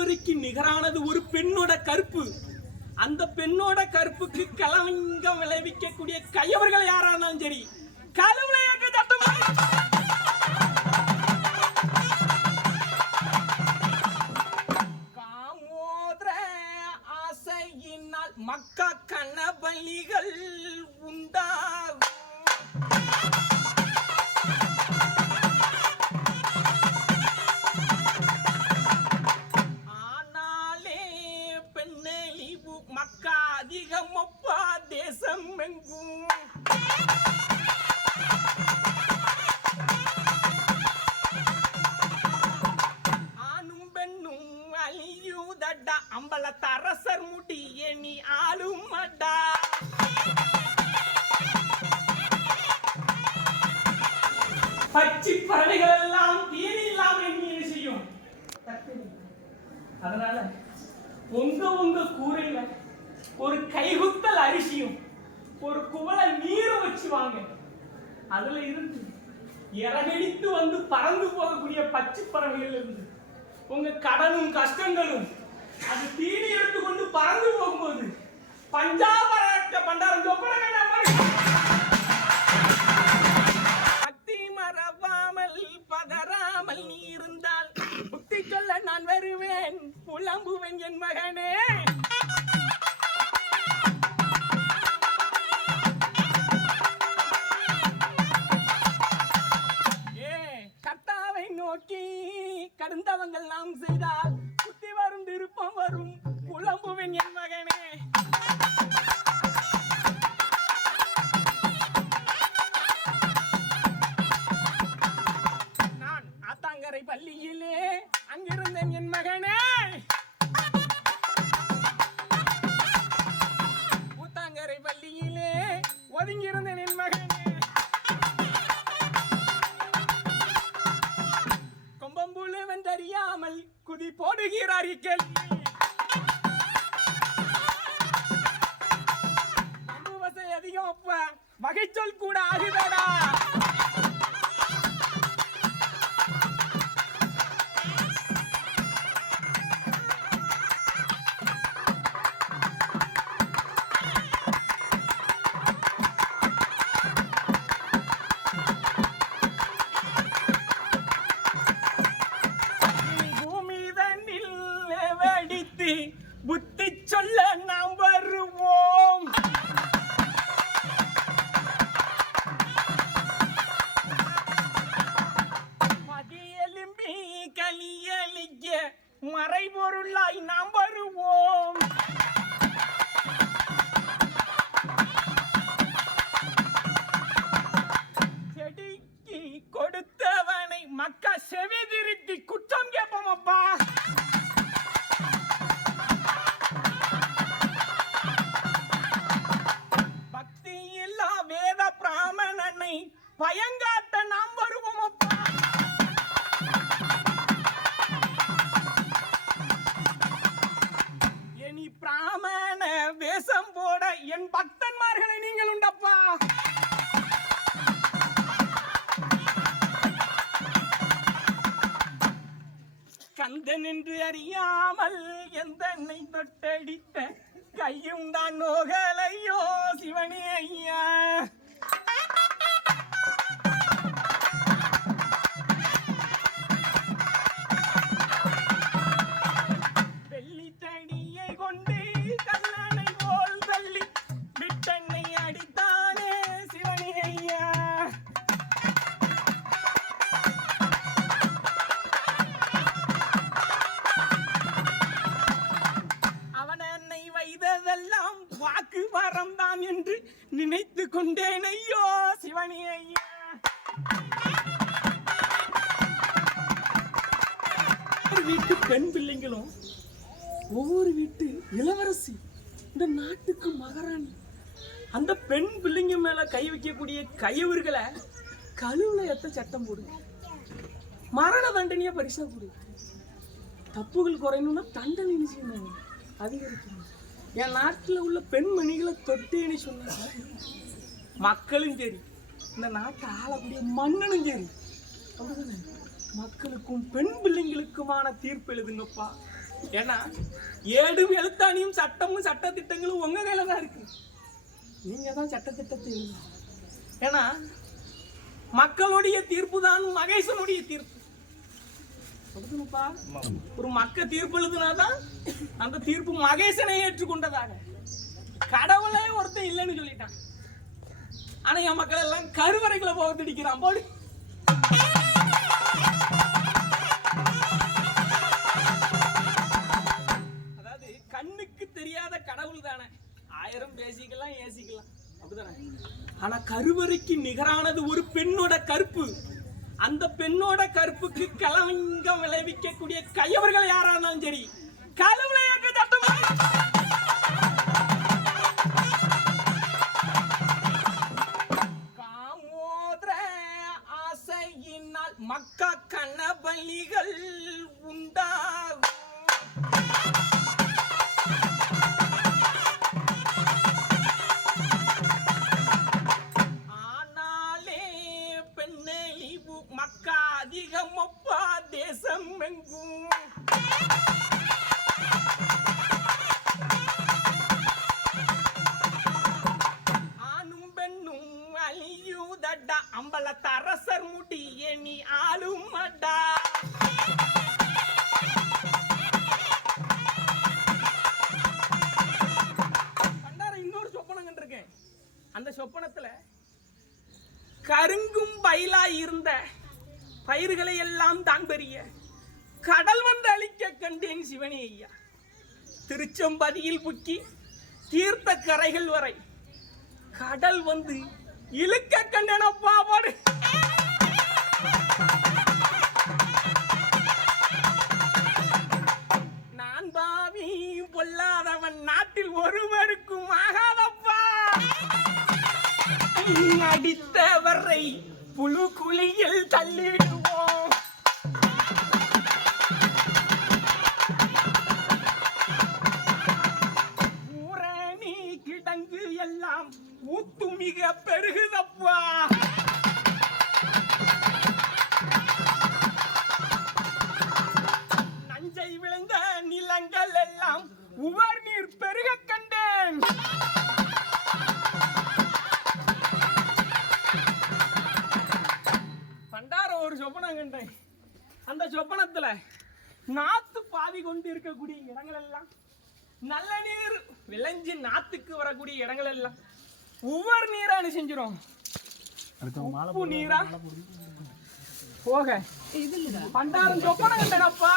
கருவறைக்கு நிகரானது ஒரு பெண்ணோட கற்பு. அந்த பெண்ணோட கற்புக்கு களங்கம் விளைவிக்கக்கூடிய கையவர்கள் யாரா இருந்தாலும் சரி, கழுவுலையாக்க சட்டம். காமோதர ஆசையினால் மக்கா கணபலிகள் உண்டாகும். மக்கா அதிகமப்பா தேசம் எங்கும். ஆணும் பெண்ணும் அழியுதடா, அம்பலத்த அரசர் முடிய நீ ஆளும் அடா. பச்சி பறவைகள் எல்லாம் தேனி இல்லாமல் என்ன செய்யும்? அதனால உங்க கூரையில ஒரு கைகுத்தல் அரிசியும் ஒரு குவளை நீரும் வச்சு வாங்க. அதுல இருந்து இறகடித்து வந்து பறந்து போகக்கூடிய பச்சை பறவைகள் இருந்து உங்க கடனும் கஷ்டங்களும் அது தீனி எடுத்துக்கொண்டு பறந்து போகும்போது பஞ்சாபரட்ட பண்டாரம் பக்தி மறவாமல் பதறாமல் நீ இருந்தால் புத்தி சொல்ல நான் வருவேன், புலம்புவேன் என் மகனே. கர்த்தாவை நோக்கி கடந்தவங்கள் நாம் செய்தால் புத்தி வரும், திருப்பம் வரும், புலம்புவேன் என் மகனே. நான் ஆத்தாங்கரை பள்ளியிலே அங்கிருந்தேன் என் மகனே. ஊத்தாங்கரை பள்ளியிலே ஒதுங்கியிருந்தேன் என் மகனே. கொம்பம்புழுவன் தெரியாமல் குதி போடுகிறார் கேள்வி. அம்பு வசை அதிகம் அப்ப வகைச்சொல் கூட ஆகுதடா. புத்தி சொல்ல நாம் வருவோம். மதியெலும்பி கலியலிக்க மறைபொருளாய் நாம் வருவோம். செடிக்கு கொடுத்தவனை மக்கா செவி திருத்தி குற்றம் கேட்போம் அப்பா. வேத பிராமணனை பயங்காட்ட நாம் வருவோம் அப்பா. இனி பிராமண வேஷம் போட என் பக்தன்மார்களை நீங்கள் உண்டப்பா. கந்தன் என்று அறியாமல் எந்தன்னை தொட்டடித்த கையும் தான் நோகலையோ சிவனே ஐயா. வெள்ளித்தடியை கொண்டு கல்லணை போல் தள்ளி விட்டென்னை அடித்தானே சிவனே ஐயா. வைததெல்லாம் வாக்கு வரம் தான் என்று நினைத்து கொண்டேன் ஐயோ சிவனே ஐயா. ஒரு வீட்டு பெண் பிள்ளைங்களும் ஒவ்வொரு வீட்டு இளவரசி, இந்த நாட்டுக்கு மகாராணி. அந்த பெண் பிள்ளைங்க மேல கை வைக்கக்கூடிய கையவர்களை கழுவுல சட்டம் போடுங்க, மரண தண்டனையா பரிசா போடுங்க. தப்புகள் குறையணும்னா தண்டனை செய்யணும், அதிகரிக்கணும். என் நாட்டில் உள்ள பெண்மணிகளை தொட்டேன்னு சொன்னாங்க மக்களும் சரி, இந்த நாட்டை ஆளக்கூடிய மன்னனும் சரி, அப்படிதானே மக்களுக்கும் பெண் பிள்ளைங்களுக்குமான தீர்ப்பு எழுதுங்கப்பா. ஏன்னா ஏடும் எழுத்தாணியும் சட்டமும் சட்ட திட்டங்களும் உங்க கையில தான் இருக்கு. நீங்க தான் சட்ட திட்டத்தை எழுதணும். ஏன்னா மக்களுடைய தீர்ப்பு தான் மகேசனுடைய தீர்ப்பு. ஒரு மக்க தீர்ப்பு எழுதுனாதான் அந்த தீர்ப்பு மகேசனை ஏற்றுக்கொண்டதாக. கடவுளே ஒருத்தன் இல்லைன்னு சொல்லிட்டான். ஆனா என் மக்கள் எல்லாம் கருவறைகளை போக திடிக்கிறான் போடு. அதாவது கண்ணுக்கு தெரியாத கடவுள் தானே. 1000 பேசிக்கலாம் ஏசிக்கலாம் அப்படிதானே. ஆனா கருவறைக்கு நிகரானது ஒரு பெண்ணோட கற்பு. அந்த பெண்ணோட கற்புக்கு களங்கம் விளைவிக்கக்கூடிய கையவர்கள் யாரா இருந்தாலும் சரி கடவுளை சட்டமா மக்க கணபலிகள் உண்டாகும். ஆனாலே பெண்ணழிவு மக்க அதிகமப்பா தேசம் எங்கும். ஆணும் பெண்ணும் அழியுதடா அம்பலத்த அரசர் முடிய நீ ஆளும் அடா. இன்னொரு சொப்பனம் கண்டிருக்கேன். அந்த சொப்பனத்துல கருங்கும் பயிலா இருந்த பயிர்களை எல்லாம் தான் பெரிய கடல் வந்து அழிக்க கண்டேன் சிவனே ஐயா. திருச்செம்பதியில் புக்கி தீர்த்த கரைகள் வரை கடல் வந்து இழுக்க கண்டனப்பா பாடு. நான் பாவி பொல்லாதவன் நாட்டில் ஒருவருக்கும் ஆகாதப்பா. அடித்தவரை புழு குழியில் தள்ளிடுவோம். ஊரணி கிடங்கு எல்லாம் ஊத்து மிக பெருகுதப்பா. நஞ்சை விளைந்த நிலங்கள் எல்லாம் உவர் நீர் பெருக கண்டேன். பண்டார ஒரு சொப்பனம் கண்டேன். அந்த சொப்பனத்துல நாத்து பாதி கொண்டு இருக்கக்கூடிய இடங்கள் எல்லாம் நல்ல நீர் விளைஞ்சு நாத்துக்கு வரக்கூடிய இடங்கள் எல்லாம் ஒவ்வொரு நீரா செஞ்சிரும். உப்பு நீரா போக பண்டாரம் சொப்பனம் கண்டனப்பா.